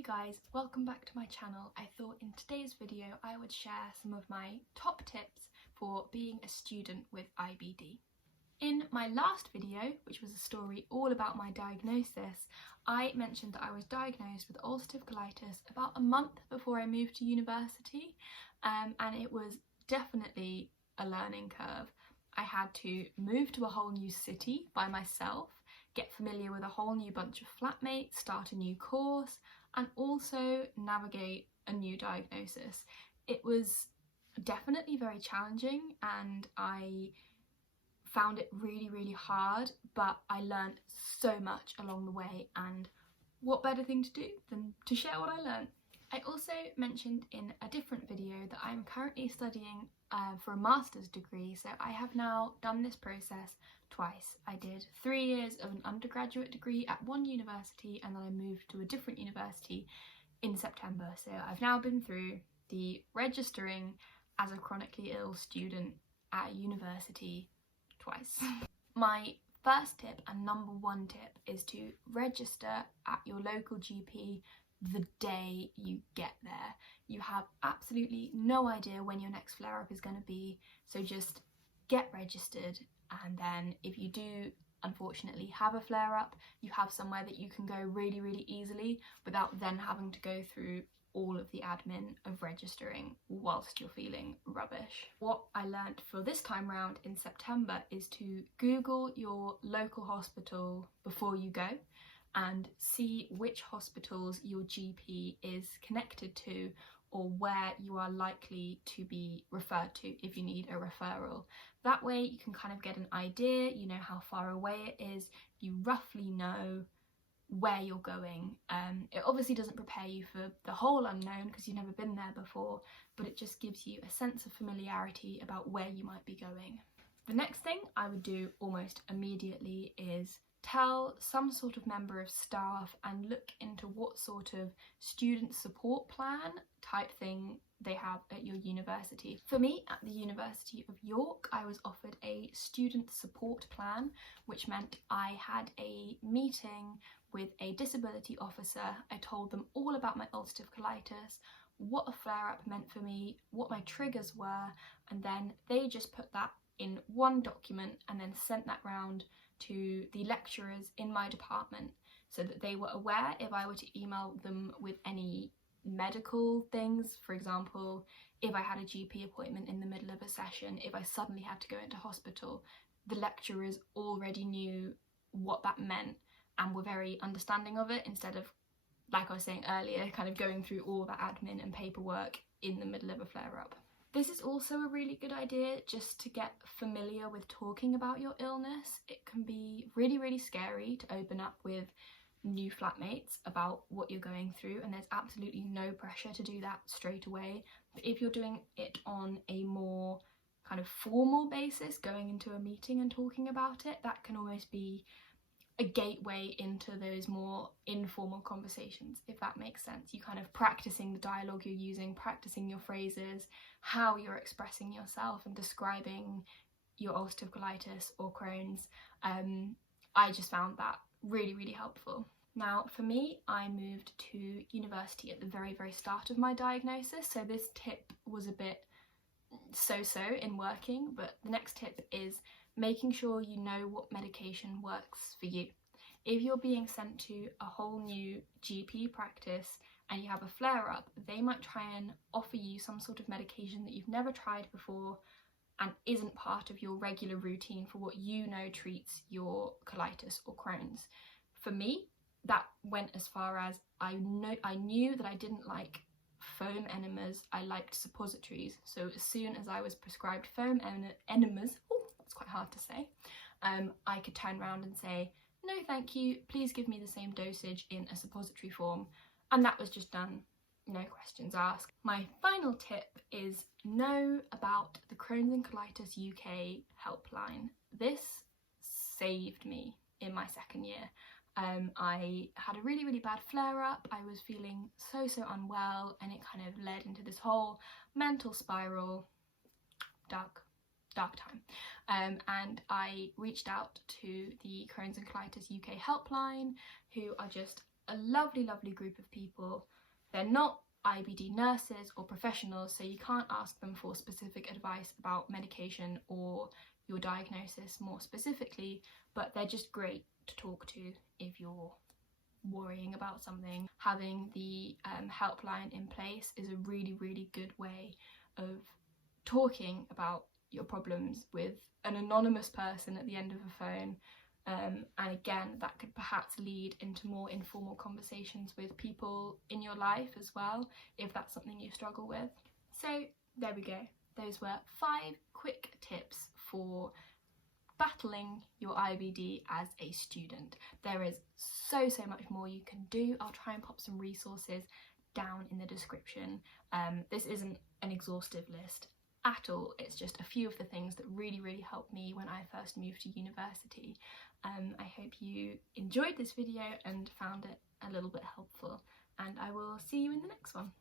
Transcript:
Hey guys, welcome back to my channel. I thought in today's video I would share some of my top tips for being a student with IBD. In my last video, which was a story all about my diagnosis, I mentioned that I was diagnosed with ulcerative colitis about a month before I moved to university, and it was definitely a learning curve. I had to move to a whole new city by myself, get familiar with a whole new bunch of flatmates, start a new course, and also navigate a new diagnosis. It was definitely very challenging and I found it really hard, but I learned so much along the way, and what better thing to do than to share what I learned. I also mentioned in a different video that I'm currently studying for a master's degree, so I have now done this process twice. I did 3 years of an undergraduate degree at one university and then I moved to a different university in September. So I've now been through the registering as a chronically ill student at a university twice. My first tip and number one tip is to register at your local GP the day you get there. You have absolutely no idea when your next flare-up is going to be, so just get registered, and then if you do unfortunately have a flare-up, you have somewhere that you can go really easily without then having to go through all of the admin of registering whilst you're feeling rubbish. What I learned for this time round in September is to Google your local hospital before you go and see which hospitals your GP is connected to or where you are likely to be referred to if you need a referral. That way you can kind of get an idea, you know how far away it is, you roughly know where you're going. It obviously doesn't prepare you for the whole unknown because you've never been there before, but it just gives you a sense of familiarity about where you might be going. The next thing I would do almost immediately is tell some sort of member of staff and look into what sort of student support plan type thing they have at your university. For me, at the University of York, I was offered a student support plan, which meant I had a meeting with a disability officer. I told them all about my ulcerative colitis, what a flare-up meant for me, what my triggers were, and then they just put that in one document and then sent that round to the lecturers in my department so that they were aware if I were to email them with any medical things. For example, if I had a GP appointment in the middle of a session, if I suddenly had to go into hospital, the lecturers already knew what that meant and were very understanding of it, instead of, like I was saying earlier, kind of going through all that admin and paperwork in the middle of a flare-up. This is also a really good idea just to get familiar with talking about your illness. It can be really scary to open up with new flatmates about what you're going through, and there's absolutely no pressure to do that straight away. But if you're doing it on a more kind of formal basis, going into a meeting and talking about it, that can almost be a gateway into those more informal conversations, if that makes sense. You kind of practicing the dialogue you're using, practicing your phrases, how you're expressing yourself and describing your ulcerative colitis or Crohn's. I just found that really helpful. Now for me, I moved to university at the very start of my diagnosis, so this tip was a bit so-so in working, but the next tip is making sure you know what medication works for you. If you're being sent to a whole new GP practice and you have a flare-up, they might try and offer you some sort of medication that you've never tried before and isn't part of your regular routine for what you know treats your colitis or Crohn's. For me, that went as far as I knew that I didn't like foam enemas, I liked suppositories. So as soon as I was prescribed foam enemas, it's quite hard to say, I could turn around and say, no thank you, please give me the same dosage in a suppository form, and that was just done, no questions asked. My final tip is know about the Crohn's and Colitis UK helpline. This saved me in my second year. I had a really bad flare-up, I was feeling so unwell, and it kind of led into this whole mental spiral, dark time, and I reached out to the Crohn's and Colitis UK helpline, who are just a lovely, lovely group of people. They're not IBD nurses or professionals, so you can't ask them for specific advice about medication or your diagnosis more specifically, but they're just great to talk to if you're worrying about something. Having the helpline in place is a really, really good way of talking about your problems with an anonymous person at the end of a phone. And again, that could perhaps lead into more informal conversations with people in your life as well, if that's something you struggle with. So there we go. Those were 5 quick tips for battling your IBD as a student. There is so much more you can do. I'll try and pop some resources down in the description. This isn't an exhaustive list at all. It's just a few of the things that really, really helped me when I first moved to university. I hope you enjoyed this video and found it a little bit helpful, and I will see you in the next one.